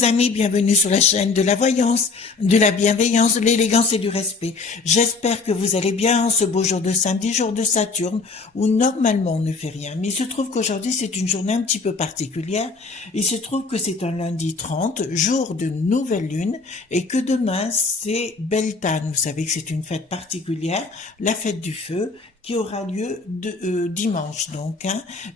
mes amis, bienvenue sur la chaîne de la voyance, de la bienveillance, de l'élégance et du respect. J'espère que vous allez bien en ce beau jour de samedi, jour de Saturne, où normalement on ne fait rien. Mais il se trouve qu'aujourd'hui c'est une journée un petit peu particulière. Il se trouve que c'est un lundi 30, jour de nouvelle lune, et que demain c'est Beltane. Vous savez que c'est une fête particulière, la fête du feu, qui aura lieu dimanche donc.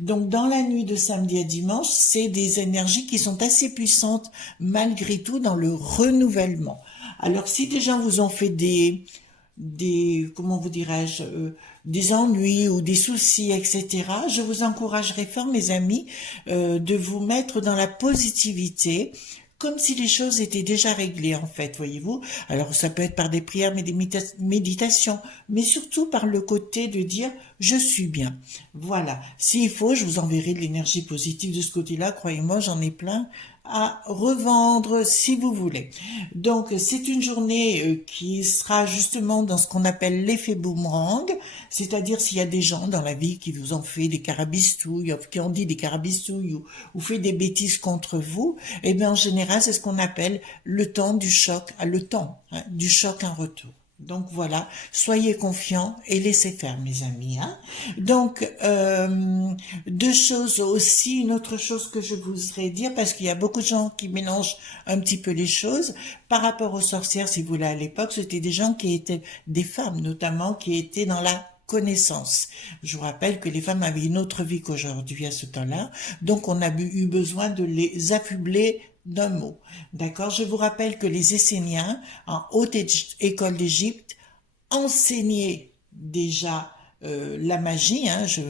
Donc dans la nuit de samedi à dimanche, c'est des énergies qui sont assez puissantes malgré tout dans le renouvellement. Alors si des gens vous ont fait des comment vous dirais-je, des ennuis ou des soucis, etc., je vous encouragerai fort, mes amis, de vous mettre dans la positivité, comme si les choses étaient déjà réglées en fait, voyez-vous. Alors ça peut être par des prières, mais des méditations, mais surtout par le côté de dire je suis bien. Voilà. S'il faut, je vous enverrai de l'énergie positive de ce côté-là. Croyez-moi, j'en ai plein à revendre si vous voulez. Donc c'est une journée qui sera justement dans ce qu'on appelle l'effet boomerang, c'est-à-dire s'il y a des gens dans la vie qui vous ont fait des carabistouilles, qui ont dit des carabistouilles ou fait des bêtises contre vous, eh bien en général c'est ce qu'on appelle le temps du choc, du choc en retour. Donc voilà, soyez confiants et laissez faire, mes amis. Donc, deux choses aussi, une autre chose que je voudrais dire, parce qu'il y a beaucoup de gens qui mélangent un petit peu les choses, par rapport aux sorcières, si vous voulez, à l'époque, c'était des gens qui étaient, des femmes notamment, qui étaient dans la connaissance. Je vous rappelle que les femmes avaient une autre vie qu'aujourd'hui à ce temps-là, donc on a eu besoin de les affubler d'un mot. D'accord? Je vous rappelle que les Esséniens, en haute école d'Égypte, enseignaient déjà la magie,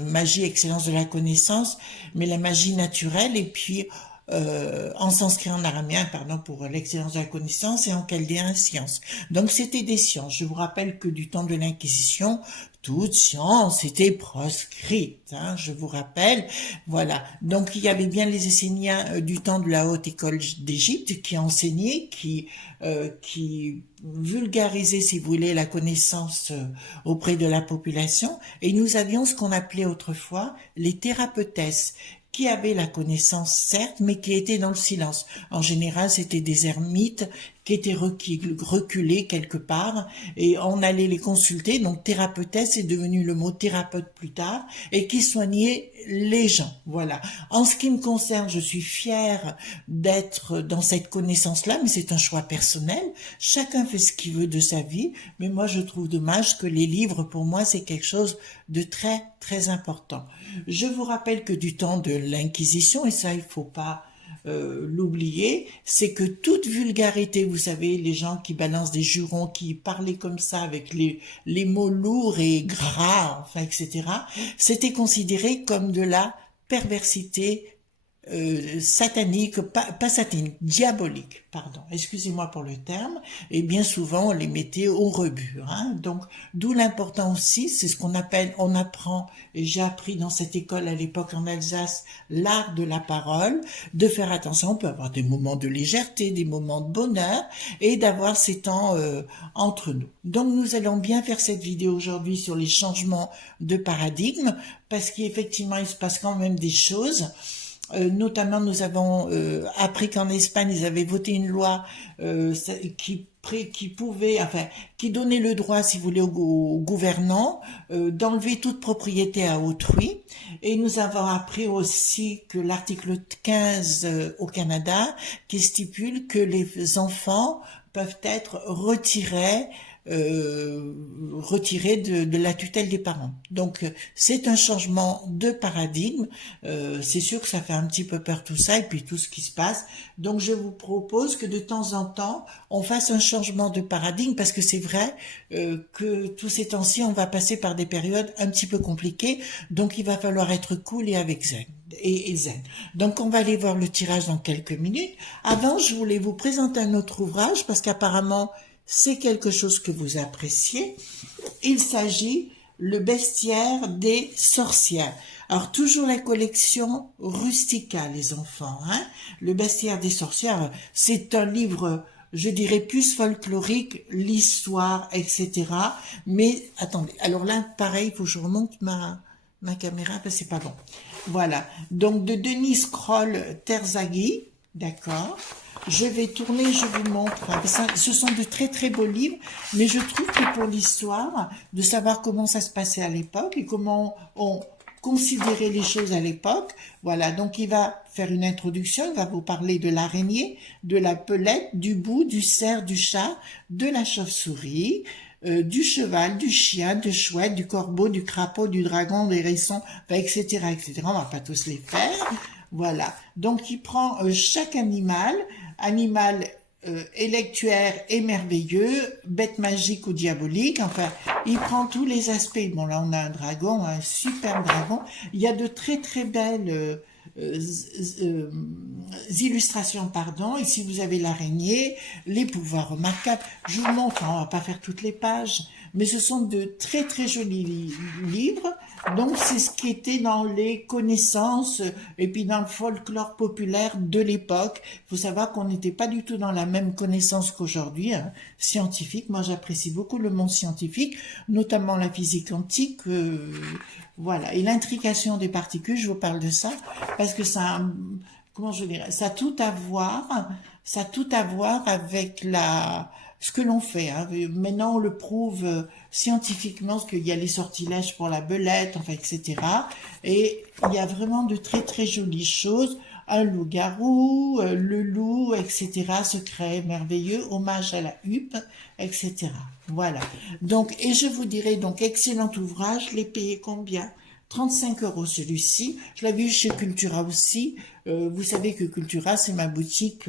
magie, excellence de la connaissance, mais la magie naturelle, et puis en sanskrit, en araméen, pardon, pour l'excellence de la connaissance, et en chaldéen, science. Donc c'était des sciences. Je vous rappelle que du temps de l'Inquisition, toute science était proscrite, je vous rappelle. Voilà. Donc il y avait bien les Esséniens du temps de la haute école d'Égypte qui enseignaient, qui vulgarisaient, si vous voulez, la connaissance auprès de la population. Et nous avions ce qu'on appelait autrefois les thérapeutesses, qui avaient la connaissance, certes, mais qui étaient dans le silence. En général, c'était des ermites qui étaient reculés quelque part, et on allait les consulter. Donc thérapeutesse est devenu le mot thérapeute plus tard, et qui soignait les gens. Voilà. En ce qui me concerne, je suis fière d'être dans cette connaissance-là, mais c'est un choix personnel. Chacun fait ce qu'il veut de sa vie, mais moi je trouve dommage que les livres, pour moi, c'est quelque chose de très, très important. Je vous rappelle que du temps de l'Inquisition, et ça il faut pas l'oublier, c'est que toute vulgarité, vous savez, les gens qui balancent des jurons, qui parlaient comme ça avec les mots lourds et gras, enfin, etc., c'était considéré comme de la perversité satanique, pas satanique, diabolique, pardon, excusez-moi pour le terme, et bien souvent on les mettait au rebut, donc d'où l'important aussi, c'est ce qu'on appelle, on apprend, et j'ai appris dans cette école à l'époque en Alsace, l'art de la parole, de faire attention, on peut avoir des moments de légèreté, des moments de bonheur, et d'avoir ces temps entre nous. Donc nous allons bien faire cette vidéo aujourd'hui sur les changements de paradigme, parce qu'effectivement il se passe quand même des choses. Notamment, nous avons appris qu'en Espagne, ils avaient voté une loi qui donnait le droit, si vous voulez, aux gouvernants d'enlever toute propriété à autrui. Et nous avons appris aussi que l'article 15 au Canada, qui stipule que les enfants peuvent être retirés de la tutelle des parents. Donc c'est un changement de paradigme, c'est sûr que ça fait un petit peu peur tout ça et puis tout ce qui se passe. Donc je vous propose que de temps en temps on fasse un changement de paradigme, parce que c'est vrai que tous ces temps-ci on va passer par des périodes un petit peu compliquées, donc il va falloir être cool et avec zen. Et zen. Donc on va aller voir le tirage dans quelques minutes. Avant, je voulais vous présenter un autre ouvrage, parce qu'apparemment c'est quelque chose que vous appréciez. Il s'agit Le bestiaire des sorcières. Alors toujours la collection Rustica, les enfants. Le bestiaire des sorcières, c'est un livre, je dirais, plus folklorique, l'histoire, etc. Mais attendez, alors là, pareil, il faut que je remonte ma caméra, parce que c'est pas bon. Voilà, donc de Denis Kroll Terzaghi, d'accord. je vais tourner, je vous montre. Ce sont de très très beaux livres, mais je trouve que pour l'histoire, de savoir comment ça se passait à l'époque et comment on considérait les choses à l'époque, voilà, donc il va faire une introduction, il va vous parler de l'araignée, de la pelette, du bouc, du cerf, du chat, de la chauve-souris, du cheval, du chien, du chouette, du corbeau, du crapaud, du dragon, des hérissons, enfin, etc., etc. On va pas tous les faire. Voilà. Donc, il prend chaque animal, électuaire et merveilleux, bête magique ou diabolique. Enfin, il prend tous les aspects. Bon, là, on a un dragon, un super dragon. Il y a de très, très belles illustrations, pardon. Ici, vous avez l'araignée, les pouvoirs remarquables. Je vous montre, hein, on va pas faire toutes les pages, mais ce sont de très très jolis livres. Donc, c'est ce qui était dans les connaissances et puis dans le folklore populaire de l'époque. Il faut savoir qu'on n'était pas du tout dans la même connaissance qu'aujourd'hui, hein, scientifique. Moi, j'apprécie beaucoup le monde scientifique, notamment la physique quantique. Voilà. Et l'intrication des particules, je vous parle de ça parce que ça, comment je dirais, ça a tout à voir avec ce que l'on fait. Hein. Maintenant, on le prouve scientifiquement, parce qu'il y a les sortilèges pour la belette, enfin, etc. Et il y a vraiment de très très jolies choses. Un loup-garou, le loup, etc. Secret merveilleux, hommage à la huppe, etc. Voilà. Donc, et je vous dirais, donc, excellent ouvrage, les payer combien? 35 € celui-ci. Je l'avais eu chez Cultura aussi. Vous savez que Cultura, c'est ma boutique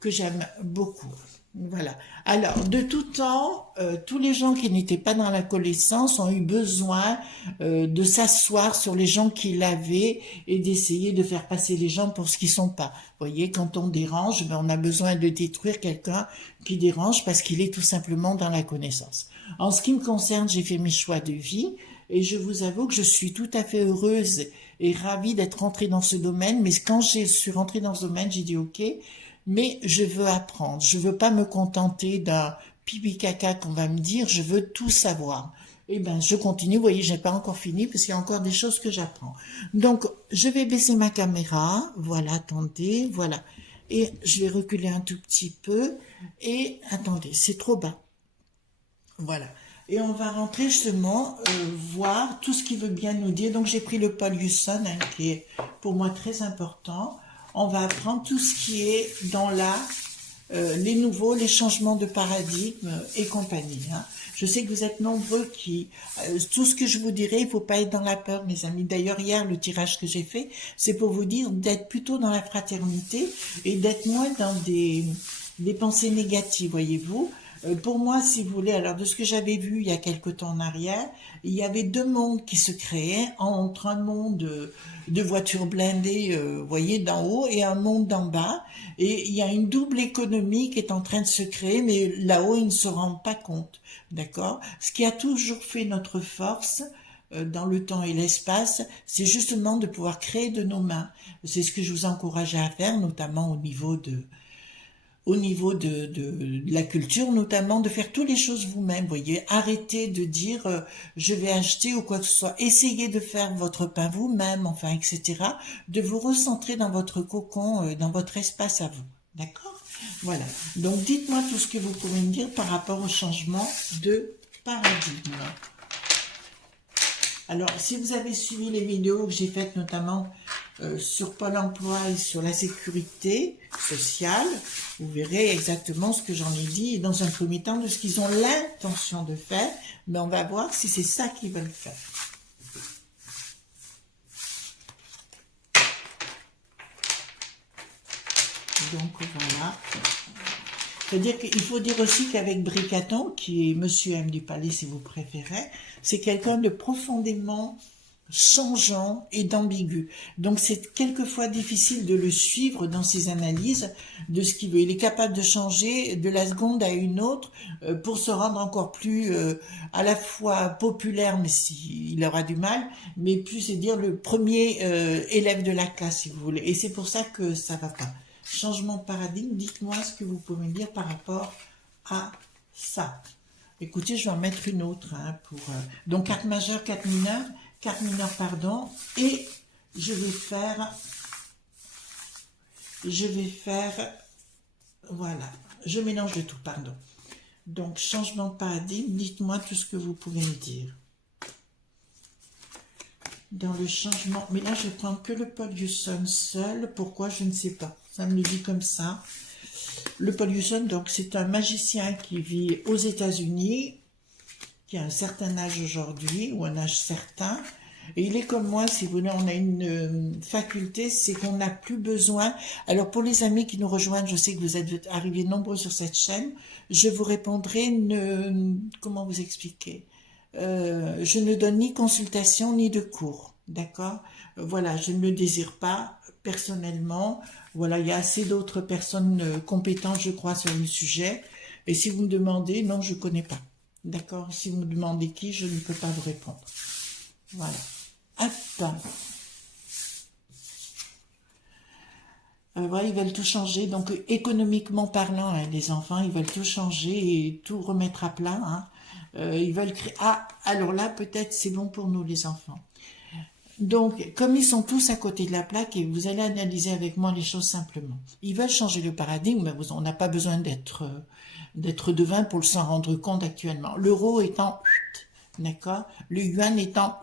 que j'aime beaucoup. Voilà. Alors, de tout temps, tous les gens qui n'étaient pas dans la connaissance ont eu besoin de s'asseoir sur les gens qui l'avaient et d'essayer de faire passer les gens pour ce qu'ils sont pas. Vous voyez, quand on dérange, ben, on a besoin de détruire quelqu'un qui dérange parce qu'il est tout simplement dans la connaissance. En ce qui me concerne, j'ai fait mes choix de vie et je vous avoue que je suis tout à fait heureuse et ravie d'être rentrée dans ce domaine. Mais quand je suis rentrée dans ce domaine, j'ai dit OK, mais je veux apprendre. Je veux pas me contenter d'un pipi caca qu'on va me dire. Je veux tout savoir. Eh ben, je continue. Vous voyez, j'ai pas encore fini parce qu'il y a encore des choses que j'apprends. Donc, je vais baisser ma caméra. Voilà, attendez, voilà. Et je vais reculer un tout petit peu. Et attendez, c'est trop bas. Voilà. Et on va rentrer justement voir tout ce qu'il veut bien nous dire. Donc, j'ai pris le Paul Husson, hein, qui est pour moi très important. On va apprendre tout ce qui est dans les nouveaux, les changements de paradigme et compagnie. Hein. Je sais que vous êtes nombreux qui... tout ce que je vous dirai, il faut pas être dans la peur, mes amis. D'ailleurs, hier, le tirage que j'ai fait, c'est pour vous dire d'être plutôt dans la fraternité et d'être moins dans des pensées négatives, voyez-vous. Pour moi, si vous voulez, alors de ce que j'avais vu il y a quelque temps en arrière, il y avait deux mondes qui se créaient entre un monde de voitures blindées, vous voyez, d'en haut et un monde d'en bas. Et il y a une double économie qui est en train de se créer, mais là-haut, ils ne se rendent pas compte, d'accord? Ce qui a toujours fait notre force, dans le temps et l'espace, c'est justement de pouvoir créer de nos mains. C'est ce que je vous encourage à faire, notamment au niveau de la culture, notamment de faire toutes les choses vous-même, voyez, arrêtez de dire je vais acheter ou quoi que ce soit, essayez de faire votre pain vous-même, enfin, etc., de vous recentrer dans votre cocon, dans votre espace à vous, d'accord? Voilà, donc dites-moi tout ce que vous pouvez me dire par rapport au changement de paradigme. Alors, si vous avez suivi les vidéos que j'ai faites notamment sur Pôle emploi et sur la sécurité sociale, vous verrez exactement ce que j'en ai dit, et dans un premier temps de ce qu'ils ont l'intention de faire, mais on va voir si c'est ça qu'ils veulent faire. Donc voilà. C'est-à-dire qu'il faut dire aussi qu'avec Bricaton, qui est Monsieur M du Palais si vous préférez, c'est quelqu'un de profondément changeant et d'ambigu. Donc c'est quelquefois difficile de le suivre dans ses analyses de ce qu'il veut. Il est capable de changer de la seconde à une autre pour se rendre encore plus à la fois populaire, mais il aura du mal, mais plus c'est dire le premier élève de la classe si vous voulez. Et c'est pour ça que ça va pas. Changement de paradigme, dites-moi ce que vous pouvez me dire par rapport à ça. Écoutez, je vais en mettre une autre. Hein, donc, 4 majeurs, 4 mineurs, pardon. Et je vais faire Voilà, je mélange de tout, pardon. Donc, changement de paradigme, dites-moi tout ce que vous pouvez me dire. Dans le changement, mais là, je prends que le Paul Hewson seul. Pourquoi? Je ne sais pas. Ça me le dit comme ça. Le Paul Hewson, donc, c'est un magicien qui vit aux États-Unis, qui a un certain âge aujourd'hui, ou un âge certain. Et il est comme moi, si vous voulez, on a une faculté, c'est qu'on n'a plus besoin. Alors pour les amis qui nous rejoignent, je sais que vous êtes arrivés nombreux sur cette chaîne, je vous répondrai, comment vous expliquer? Je ne donne ni consultation ni de cours, d'accord? Voilà, je ne le désire pas personnellement. Voilà, il y a assez d'autres personnes compétentes, je crois, sur le sujet. Et si vous me demandez, non, je ne connais pas. D'accord? Si vous me demandez qui, je ne peux pas vous répondre. Voilà. Hop. Voilà, ils veulent tout changer. Donc, économiquement parlant, hein, les enfants, ils veulent tout changer et tout remettre à plat. Hein. Ils veulent créer... Ah, alors là, peut-être c'est bon pour nous, les enfants. Donc, comme ils sont tous à côté de la plaque, et vous allez analyser avec moi les choses simplement. Ils veulent changer le paradigme, mais on n'a pas besoin d'être devin pour s'en rendre compte actuellement. L'euro étant, d'accord, le yuan étant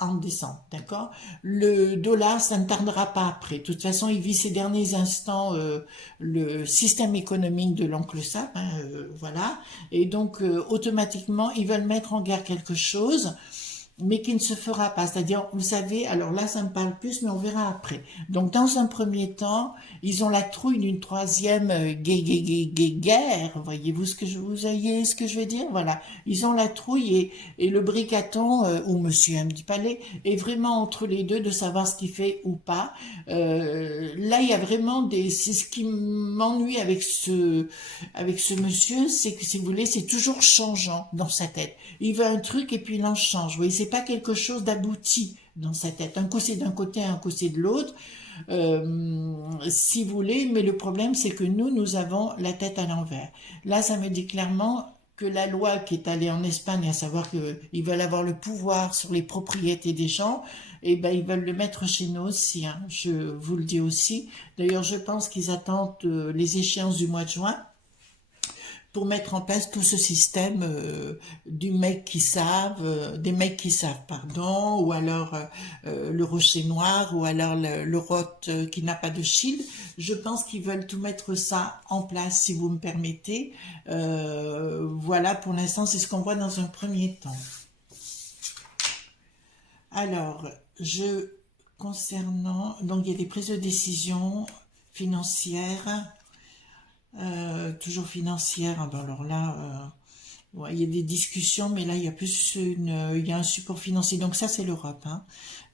en descente, d'accord. Le dollar, ça ne tardera pas après. De toute façon, il vit ces derniers instants le système économique de l'oncle Sam, hein, voilà. Et donc, automatiquement, ils veulent mettre en guerre quelque chose, mais qui ne se fera pas. C'est-à-dire, vous savez, alors là, ça me parle plus, mais on verra après. Donc, dans un premier temps, ils ont la trouille d'une troisième guerre. Voyez-vous ce que voyez ce que je veux dire? Voilà. Ils ont la trouille et le bricaton, ou Monsieur M. du Palais, est vraiment entre les deux de savoir ce qu'il fait ou pas. Là, il y a vraiment c'est ce qui m'ennuie avec ce monsieur, c'est que, si vous voulez, c'est toujours changeant dans sa tête. Il veut un truc et puis il en change. Vous voyez, c'est pas quelque chose d'abouti dans sa tête. Un coup c'est d'un côté, un coup c'est de l'autre, si vous voulez, mais le problème c'est que nous avons la tête à l'envers. Là, ça me dit clairement que la loi qui est allée en Espagne, à savoir qu'ils veulent avoir le pouvoir sur les propriétés des gens, eh ben ils veulent le mettre chez nous aussi, hein. Je vous le dis aussi. D'ailleurs, je pense qu'ils attendent les échéances du mois de juin pour mettre en place tout ce système des mecs qui savent, pardon, ou alors le rocher noir, ou alors le rot qui n'a pas de shield. Je pense qu'ils veulent tout mettre ça en place, si vous me permettez. Voilà, pour l'instant, c'est ce qu'on voit dans un premier temps. Alors, concernant, donc il y a des prises de décision financières, toujours financière. Ah ben alors là, ouais, il y a des discussions, mais là il y a plus il y a un support financier. Donc ça c'est l'Europe, hein.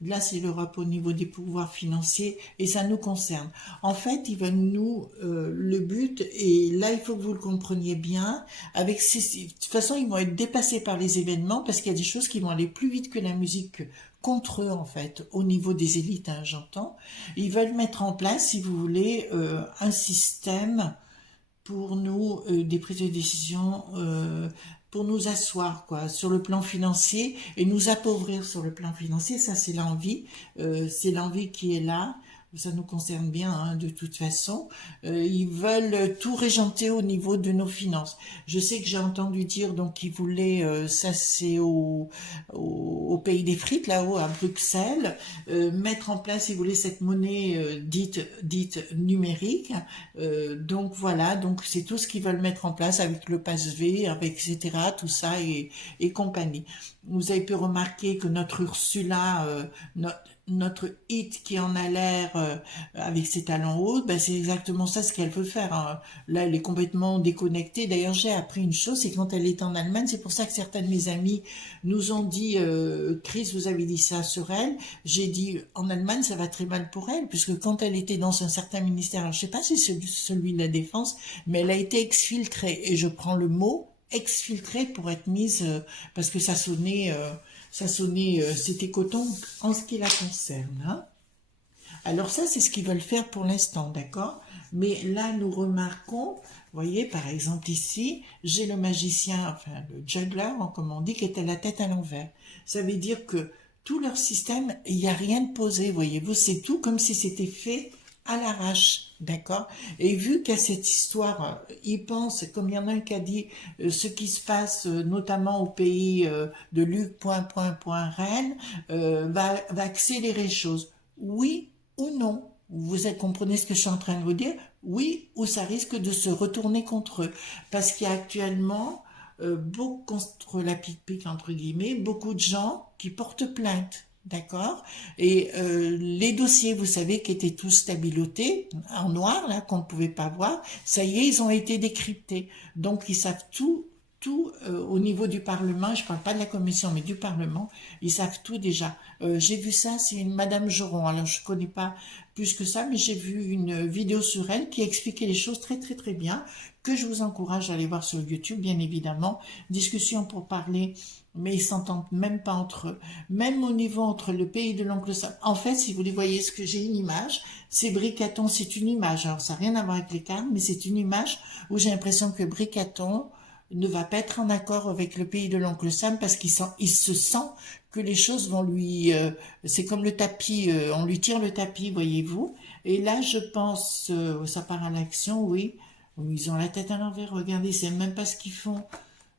Là c'est l'Europe au niveau des pouvoirs financiers et ça nous concerne. En fait, ils veulent le but, et là il faut que vous le compreniez bien. De toute façon, ils vont être dépassés par les événements parce qu'il y a des choses qui vont aller plus vite que la musique. Contre eux, en fait, au niveau des élites, hein, j'entends. Ils veulent mettre en place, si vous voulez, un système pour nous, des prises de décision, pour nous asseoir, quoi, sur le plan financier et nous appauvrir sur le plan financier. Ça, c'est l'envie qui est là. Ça nous concerne bien, hein, de toute façon. Ils veulent tout régenter au niveau de nos finances. Je sais que j'ai entendu dire donc qu'ils voulaient, ça c'est au pays des frites, là-haut à Bruxelles, mettre en place, si vous voulez, cette monnaie dite numérique. Donc voilà, donc c'est tout ce qu'ils veulent mettre en place avec le pass V, avec etc. Tout ça et compagnie. Vous avez pu remarquer que notre Ursula, notre hit qui en a l'air avec ses talons hauts, ben c'est exactement ça ce qu'elle veut faire, hein. Là, elle est complètement déconnectée. D'ailleurs, j'ai appris une chose, c'est quand elle est en Allemagne, c'est pour ça que certains de mes amis nous ont dit, Chris, vous avez dit ça sur elle. J'ai dit, en Allemagne, ça va très mal pour elle, puisque quand elle était dans un certain ministère, alors je sais pas si c'est celui de la Défense, mais elle a été exfiltrée. Et je prends le mot exfiltrée pour être mise, parce que ça sonnait, c'était coton en ce qui la concerne, hein. Alors ça, c'est ce qu'ils veulent faire pour l'instant, d'accord? Mais là, nous remarquons, vous voyez, par exemple ici, j'ai le magicien, enfin le juggler, comme on dit, qui est à la tête à l'envers. Ça veut dire que tout leur système, il n'y a rien de posé, voyez-vous, c'est tout comme si c'était fait à l'arrache, d'accord? Et vu qu'à cette histoire, ils pensent, comme il y en a un qui a dit, ce qui se passe notamment au pays de Luc, Rennes, va accélérer les choses. Oui ou non? Comprenez ce que je suis en train de vous dire? Oui, ou ça risque de se retourner contre eux. Parce qu'il y a actuellement, beaucoup contre la pique-pique, entre guillemets, beaucoup de gens qui portent plainte. D'accord. Et les dossiers, vous savez, qui étaient tous stabilotés, en noir, là, qu'on ne pouvait pas voir, ça y est, ils ont été décryptés. Donc, ils savent tout au niveau du Parlement, je ne parle pas de la Commission, mais du Parlement, ils savent tout déjà. J'ai vu ça, c'est une Madame Joron, alors je ne connais pas plus que ça, mais j'ai vu une vidéo sur elle qui expliquait les choses très très très bien, que je vous encourage à aller voir sur YouTube, bien évidemment. Discussion pour parler, mais ils s'entendent même pas entre eux. Même au niveau entre le pays de l'oncle Sam. En fait, si vous les voyez, ce que j'ai une image, c'est Bricaton, c'est une image. Alors, ça n'a rien à voir avec les cartes, mais c'est une image où j'ai l'impression que Bricaton ne va pas être en accord avec le pays de l'oncle Sam parce il se sent que les choses vont lui... c'est comme le tapis, on lui tire le tapis, voyez-vous. Et là, je pense, ça part à l'action, oui. Ils ont la tête à l'envers, regardez, c'est même pas ce qu'ils font.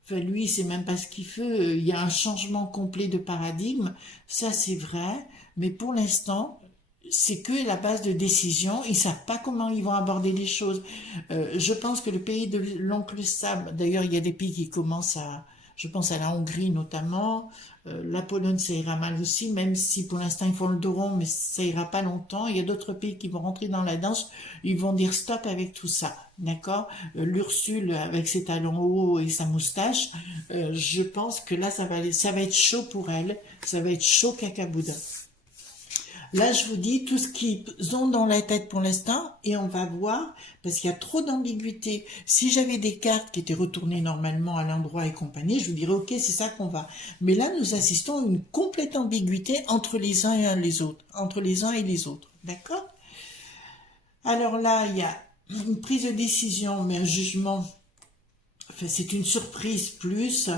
Enfin, lui, c'est même pas ce qu'il fait. Il y a un changement complet de paradigme. Ça, c'est vrai. Mais pour l'instant, c'est que la base de décision. Ils savent pas comment ils vont aborder les choses. Je pense que le pays de l'oncle Sam, d'ailleurs, il y a des pays qui commencent à, je pense à la Hongrie notamment, la Pologne, ça ira mal aussi, même si pour l'instant ils font le dos rond, mais ça ira pas longtemps. Il y a d'autres pays qui vont rentrer dans la danse, ils vont dire stop avec tout ça, d'accord? L'Ursule avec ses talons hauts et sa moustache, je pense que là ça va être chaud pour elle, ça va être chaud cacaboudin. Là, je vous dis tout ce qu'ils ont dans la tête pour l'instant et on va voir parce qu'il y a trop d'ambiguïté. Si j'avais des cartes qui étaient retournées normalement à l'endroit et compagnie, je vous dirais ok, c'est ça qu'on va. Mais là, nous assistons à une complète ambiguïté entre les uns et les autres, entre les uns et les autres. D'accord? Alors là, il y a une prise de décision, mais un jugement. Enfin, c'est une surprise plus.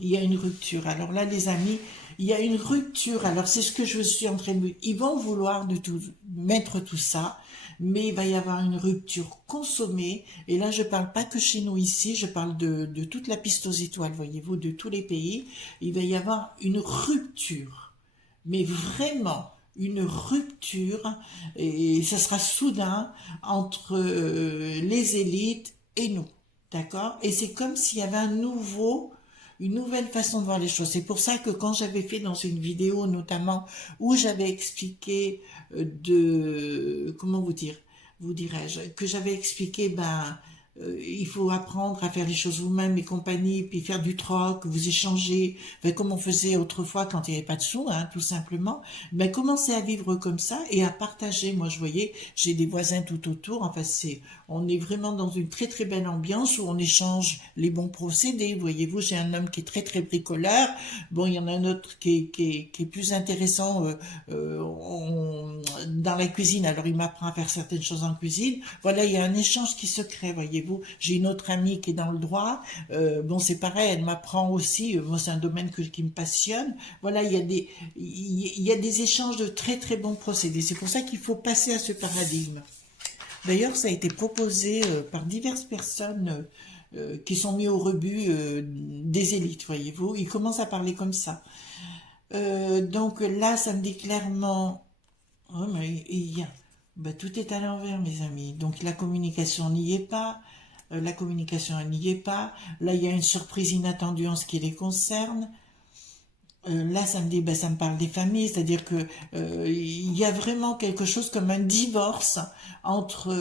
Il y a une rupture. Alors là, les amis, il y a une rupture. Alors, c'est ce que je suis en train de dire. Ils vont vouloir mettre tout ça, mais il va y avoir une rupture consommée. Et là, je parle pas que chez nous ici, je parle de toute la piste aux étoiles, voyez-vous, de tous les pays. Il va y avoir une rupture, mais vraiment une rupture, et ça sera soudain entre les élites et nous. D'accord? Et c'est comme s'il y avait une nouvelle façon de voir les choses. C'est pour ça que quand j'avais fait dans une vidéo notamment où j'avais expliqué comment vous dirais-je, que j'avais expliqué il faut apprendre à faire les choses vous-même et compagnie, puis faire du troc, vous échanger, comme on faisait autrefois quand il n'y avait pas de sous, hein, tout simplement. Commencer à vivre comme ça et à partager. Moi, je voyais, j'ai des voisins tout autour. Enfin, on est vraiment dans une très très belle ambiance où on échange les bons procédés. Voyez-vous, j'ai un homme qui est très très bricoleur. Bon, il y en a un autre qui est plus intéressant dans la cuisine. Alors, il m'apprend à faire certaines choses en cuisine. Voilà, il y a un échange qui se crée, voyez-vous. J'ai une autre amie qui est dans le droit. C'est pareil, elle m'apprend aussi. Moi, c'est un domaine qui me passionne. Voilà, il y a des échanges de très très bons procédés. C'est pour ça qu'il faut passer à ce paradigme. D'ailleurs, ça a été proposé par diverses personnes qui sont mis au rebut des élites, voyez-vous. Ils commencent à parler comme ça. Donc là, ça me dit clairement... Oh, mais tout est à l'envers, mes amis. Donc la communication n'y est pas. La communication n'y est pas. Là, il y a une surprise inattendue en ce qui les concerne. Là, ça me dit, ça me parle des familles, c'est-à-dire que il y a vraiment quelque chose comme un divorce entre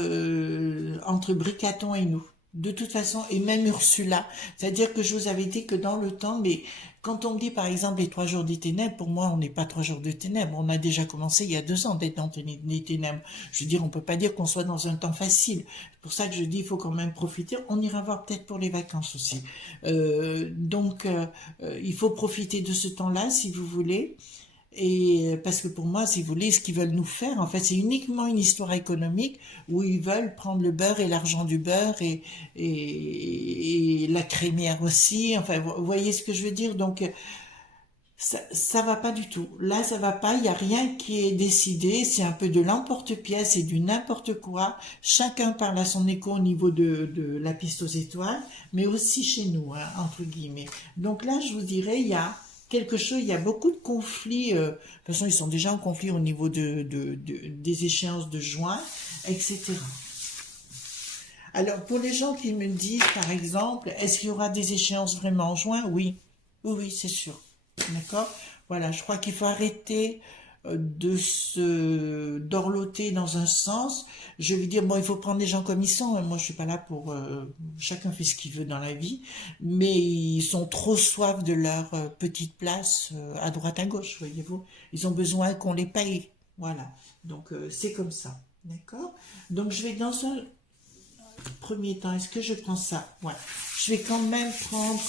Bricaton et nous. De toute façon, et même Ursula. C'est-à-dire que je vous avais dit que dans le temps, mais quand on me dit par exemple les 3 jours des ténèbres, pour moi on n'est pas 3 jours de ténèbres, on a déjà commencé il y a 2 ans d'être dans les ténèbres. Je veux dire, on peut pas dire qu'on soit dans un temps facile. C'est pour ça que je dis il faut quand même profiter. On ira voir peut-être pour les vacances aussi. Il faut profiter de ce temps-là si vous voulez. Et parce que pour moi, si vous voulez, ce qu'ils veulent nous faire, en fait, c'est uniquement une histoire économique où ils veulent prendre le beurre et l'argent du beurre et la crémière aussi. Enfin, vous voyez ce que je veux dire? Donc, ça va pas du tout. Là, ça va pas. Il y a rien qui est décidé. C'est un peu de l'emporte-pièce et du n'importe quoi. Chacun parle à son écho au niveau de la piste aux étoiles, mais aussi chez nous, hein, entre guillemets. Donc là, je vous dirais, il y a quelque chose. Il y a beaucoup de conflits. De toute façon, ils sont déjà en conflit au niveau des échéances de juin, etc. Alors, pour les gens qui me disent, par exemple, est-ce qu'il y aura des échéances vraiment en juin? Oui, oui, oui, c'est sûr. D'accord? Voilà, je crois qu'il faut arrêter d'orloter dans un sens. Je vais dire, bon, il faut prendre les gens comme ils sont, hein. Moi, je suis pas là pour... chacun fait ce qu'il veut dans la vie, mais ils sont trop soifs de leur petite place à droite, à gauche, voyez-vous. Ils ont besoin qu'on les paye. Voilà. Donc, c'est comme ça. D'accord? Donc, je vais dans un premier temps, est-ce que je prends ça? Ouais. Je vais quand même prendre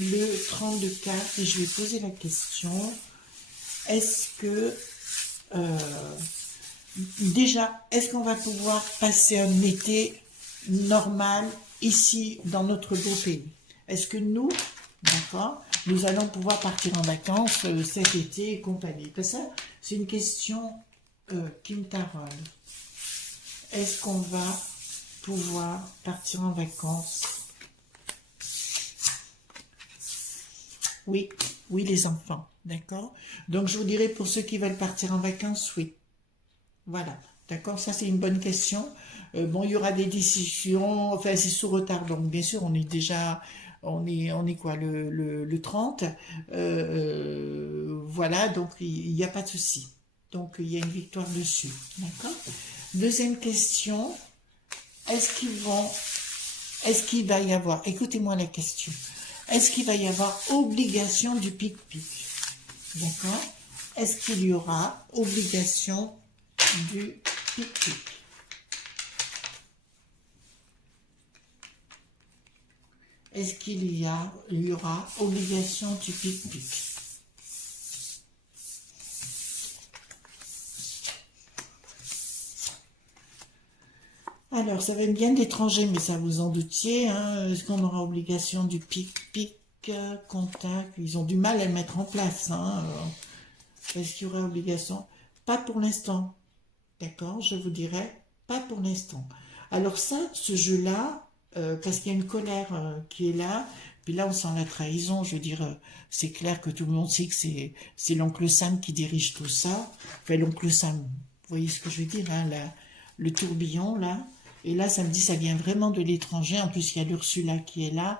le 32 cartes et je vais poser la question. Est-ce que, déjà, est-ce qu'on va pouvoir passer un été normal ici dans notre beau pays? Est-ce que nous, d'accord, nous allons pouvoir partir en vacances cet été et compagnie? Parce que ça, c'est une question qui me taronne. Est-ce qu'on va pouvoir partir en vacances? Oui, oui les enfants, d'accord? Donc je vous dirais pour ceux qui veulent partir en vacances, oui. Voilà, d'accord? Ça c'est une bonne question. Bon, il y aura des décisions, enfin c'est sous retard, donc bien sûr on est déjà, on est quoi, le 30, voilà, donc il n'y a pas de souci. Donc il y a une victoire dessus, d'accord? Deuxième question. Est-ce qu'il va y avoir, écoutez-moi la question, est-ce qu'il va y avoir obligation du pic-pic? D'accord? Est-ce qu'il y aura obligation du pic-pic? Est-ce qu'il y aura obligation du pic-pic? Alors, ça va bien de l'étranger, mais ça vous en doutiez, hein. Est-ce qu'on aura obligation du pic-pic, contact? Ils ont du mal à le mettre en place, hein. Est-ce qu'il y aura obligation? Pas pour l'instant. D'accord? Je vous dirais, pas pour l'instant. Alors ça, ce jeu-là, parce qu'il y a une colère qui est là, puis là on sent la trahison, je veux dire, c'est clair que tout le monde sait que c'est l'oncle Sam qui dirige tout ça. Enfin, l'oncle Sam, vous voyez ce que je veux dire, hein, le tourbillon, là. Et là, ça me dit, ça vient vraiment de l'étranger. En plus, il y a l'Ursula qui est là.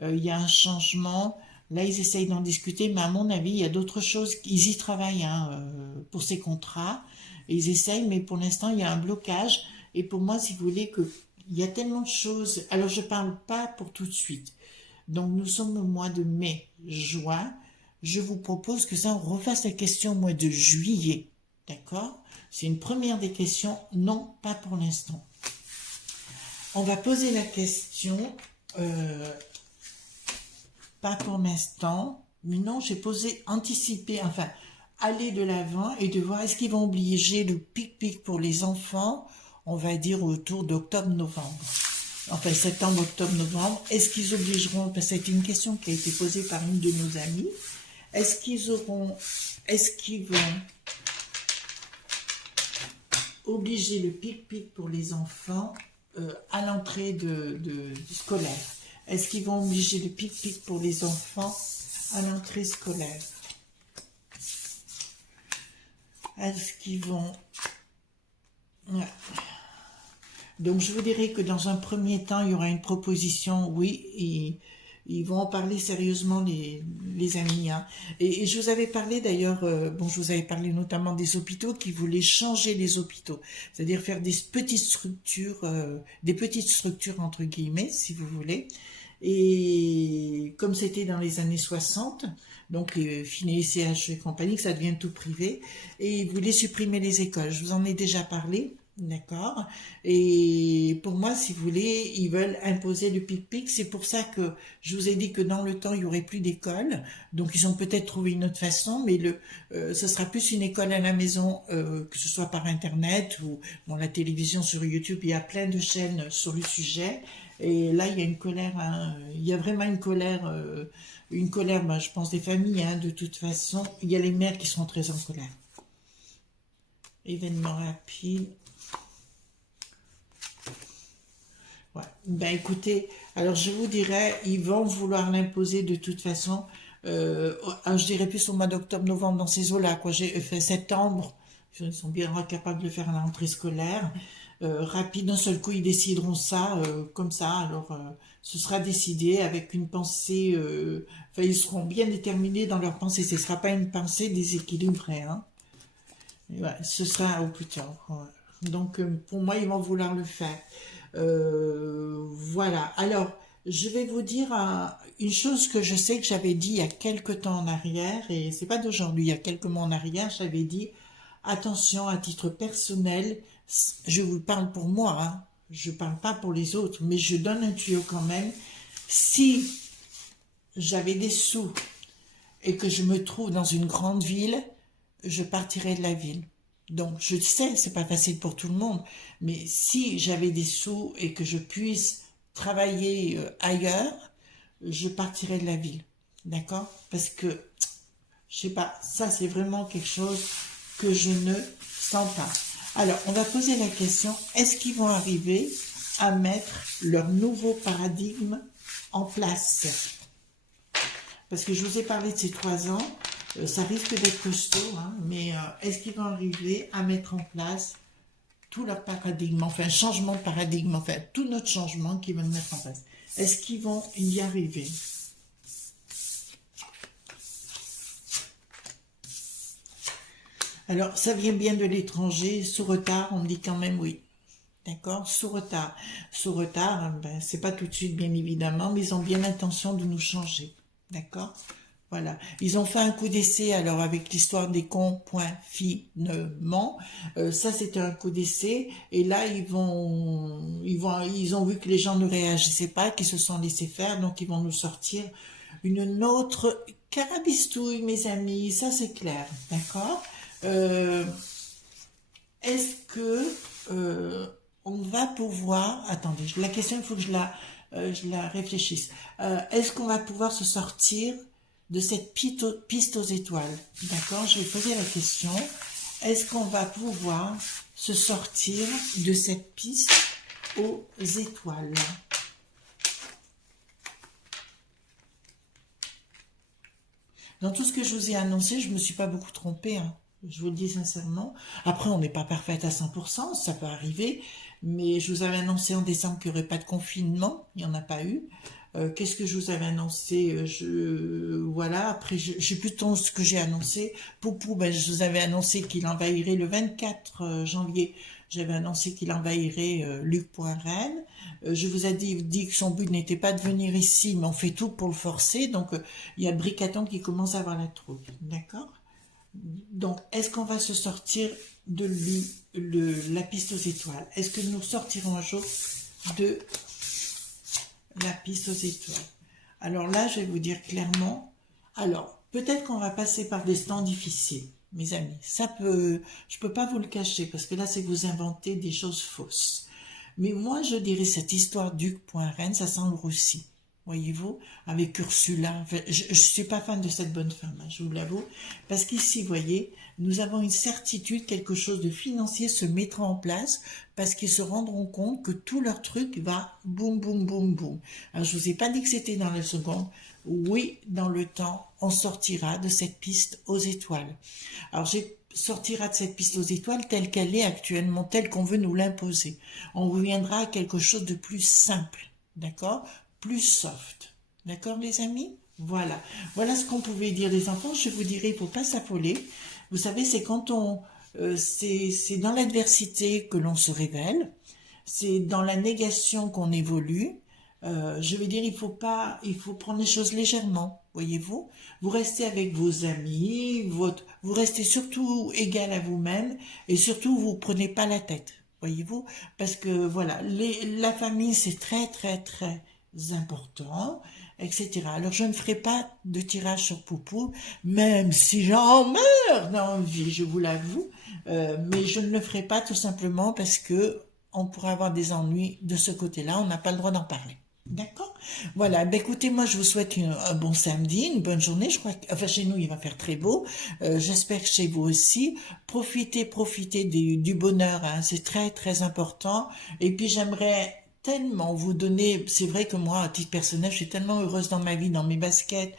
Il y a un changement. Là, ils essayent d'en discuter, mais à mon avis, il y a d'autres choses. Ils y travaillent hein, pour ces contrats. Et ils essayent, mais pour l'instant, il y a un blocage. Et pour moi, si vous voulez, il y a tellement de choses. Alors, je ne parle pas pour tout de suite. Donc, nous sommes au mois de mai, juin. Je vous propose que ça, on refasse la question au mois de juillet. D'accord? C'est une première des questions. Non, pas pour l'instant. On va poser la question, pas pour l'instant, mais non, j'ai posé anticiper, enfin, aller de l'avant et de voir est-ce qu'ils vont obliger le pic-pic pour les enfants, on va dire autour d'octobre-novembre. Enfin, septembre, octobre, novembre. Est-ce qu'ils obligeront, parce que c'est une question qui a été posée par une de nos amies, est-ce qu'ils vont obliger le pic-pic pour les enfants à l'entrée du scolaire? Est-ce qu'ils vont obliger le pic-pic pour les enfants à l'entrée scolaire? Est-ce qu'ils vont... Ouais. Donc je vous dirais que dans un premier temps, il y aura une proposition, oui, et ils vont en parler sérieusement les amis. Hein. Et je vous avais parlé d'ailleurs, bon, je vous avais parlé notamment des hôpitaux qui voulaient changer les hôpitaux, c'est-à-dire faire des petites structures entre guillemets, si vous voulez. Et comme c'était dans les années 60, donc les Finet, CH et compagnie, que ça devient tout privé, et ils voulaient supprimer les écoles. Je vous en ai déjà parlé. D'accord. Et pour moi, si vous voulez, ils veulent imposer le pic-pic. C'est pour ça que je vous ai dit que dans le temps, il y aurait plus d'école. Donc, ils ont peut-être trouvé une autre façon, mais ce sera plus une école à la maison, que ce soit par Internet ou bon, la télévision sur YouTube. Il y a plein de chaînes sur le sujet. Et là, il y a une colère, hein, il y a vraiment une colère Une colère, ben, je pense des familles, hein, de toute façon. Il y a les mères qui sont très en colère. Événement rapide. Ouais. Ben écoutez, alors je vous dirais, ils vont vouloir l'imposer de toute façon. Je dirais plus au mois d'octobre, novembre, dans ces eaux-là, quoi. J'ai fait septembre, ils sont bien capables de faire la rentrée scolaire. Rapide, d'un seul coup, ils décideront ça, comme ça. Alors, ce sera décidé avec une pensée. Enfin, ils seront bien déterminés dans leur pensée. Ce ne sera pas une pensée déséquilibrée, hein. Et ouais, ce sera au plus tard. Ouais. Donc, pour moi, ils vont vouloir le faire. Voilà. Alors, je vais vous dire une chose que je sais que j'avais dit il y a quelque temps en arrière, et c'est pas d'aujourd'hui, il y a quelques mois en arrière, j'avais dit, attention, à titre personnel, je vous parle pour moi, hein, je parle pas pour les autres, mais je donne un tuyau quand même. Si j'avais des sous et que je me trouve dans une grande ville, je partirais de la ville. Donc, je sais, c'est pas facile pour tout le monde, mais si j'avais des sous et que je puisse travailler ailleurs, je partirais de la ville. D'accord? Parce que, je sais pas, ça c'est vraiment quelque chose que je ne sens pas. Alors, on va poser la question, est-ce qu'ils vont arriver à mettre leur nouveau paradigme en place? Parce que je vous ai parlé de ces 3 ans, ça risque d'être costaud, hein, mais est-ce qu'ils vont arriver à mettre en place tout leur paradigme, enfin changement de paradigme, enfin tout notre changement qu'ils veulent mettre en place? Est-ce qu'ils vont y arriver? Alors, ça vient bien de l'étranger, sous retard, on me dit quand même oui. D'accord? Sous retard. Sous retard, ben, c'est pas tout de suite, bien évidemment, mais ils ont bien l'intention de nous changer. D'accord? Voilà. Ils ont fait un coup d'essai, alors, avec l'histoire des confinements. Ça, c'était un coup d'essai. Et là, ils ont vu que les gens ne réagissaient pas, qu'ils se sont laissés faire, donc ils vont nous sortir une autre carabistouille, mes amis. Ça, c'est clair. D'accord? Est-ce que on va pouvoir... Attendez, la question, il faut que je la réfléchisse. Est-ce qu'on va pouvoir se sortir de cette piste aux étoiles? D'accord, je vais poser la question. Est-ce qu'on va pouvoir se sortir de cette piste aux étoiles? Dans tout ce que je vous ai annoncé, je ne me suis pas beaucoup trompée, hein. Je vous le dis sincèrement. Après, on n'est pas parfaite à 100%, ça peut arriver, mais je vous avais annoncé en décembre qu'il n'y aurait pas de confinement, il n'y en a pas eu. Qu'est-ce que je vous avais annoncé? Voilà, après, je sais plus trop ce que j'ai annoncé. Poupou, ben, je vous avais annoncé qu'il envahirait le 24 janvier. J'avais annoncé qu'il envahirait Luc Poirel. Je vous ai dit que son but n'était pas de venir ici, mais on fait tout pour le forcer. Donc, il y a Bricaton qui commence à avoir la troupe. D'accord? Donc, est-ce qu'on va se sortir de la piste aux étoiles? Est-ce que nous sortirons un jour de la piste aux étoiles? Alors là, je vais vous dire clairement, alors, peut-être qu'on va passer par des temps difficiles, mes amis. Je peux pas vous le cacher, parce que là, c'est vous inventer des choses fausses. Mais moi, je dirais cette histoire Duc.Rennes, ça sent le roussi. Voyez-vous, avec Ursula. Enfin, je ne suis pas fan de cette bonne femme, hein, je vous l'avoue. Parce qu'ici, voyez, nous avons une certitude, quelque chose de financier se mettra en place, parce qu'ils se rendront compte que tout leur truc va boum, boum, boum, boum. Alors, je vous ai pas dit que c'était dans la seconde. Oui, dans le temps, on sortira de cette piste aux étoiles. Alors, sortira de cette piste aux étoiles telle qu'elle est actuellement, telle qu'on veut nous l'imposer. On reviendra à quelque chose de plus simple, d'accord? Plus soft. D'accord, les amis? Voilà. Voilà ce qu'on pouvait dire des enfants. Je vous dirais, il ne faut pas s'affoler. Vous savez, c'est quand c'est dans l'adversité que l'on se révèle. C'est dans la négation qu'on évolue. Je veux dire, il faut prendre les choses légèrement, voyez-vous. Vous restez avec vos amis, vous restez surtout égal à vous-même et surtout vous prenez pas la tête, voyez-vous. Parce que voilà, la famille c'est très très très important, etc. Alors je ne ferai pas de tirage sur Poupou, même si j'en meurs d'envie, je vous l'avoue, mais je ne le ferai pas tout simplement parce que on pourrait avoir des ennuis de ce côté-là, on n'a pas le droit d'en parler. D'accord? Voilà, ben écoutez, moi je vous souhaite un bon samedi, une bonne journée. Je crois que, enfin chez nous il va faire très beau. J'espère que chez vous aussi. Profitez, profitez du bonheur, hein. C'est très très important. Et puis j'aimerais tellement vous donner, c'est vrai que moi à titre personnel, je suis tellement heureuse dans ma vie, dans mes baskets.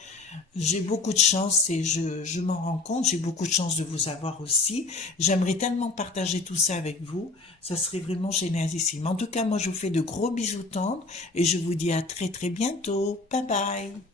J'ai beaucoup de chance et je m'en rends compte. J'ai beaucoup de chance de vous avoir aussi. J'aimerais tellement partager tout ça avec vous. Ça serait vraiment génialissime. En tout cas, moi, je vous fais de gros bisous tendres et je vous dis à très très bientôt. Bye bye.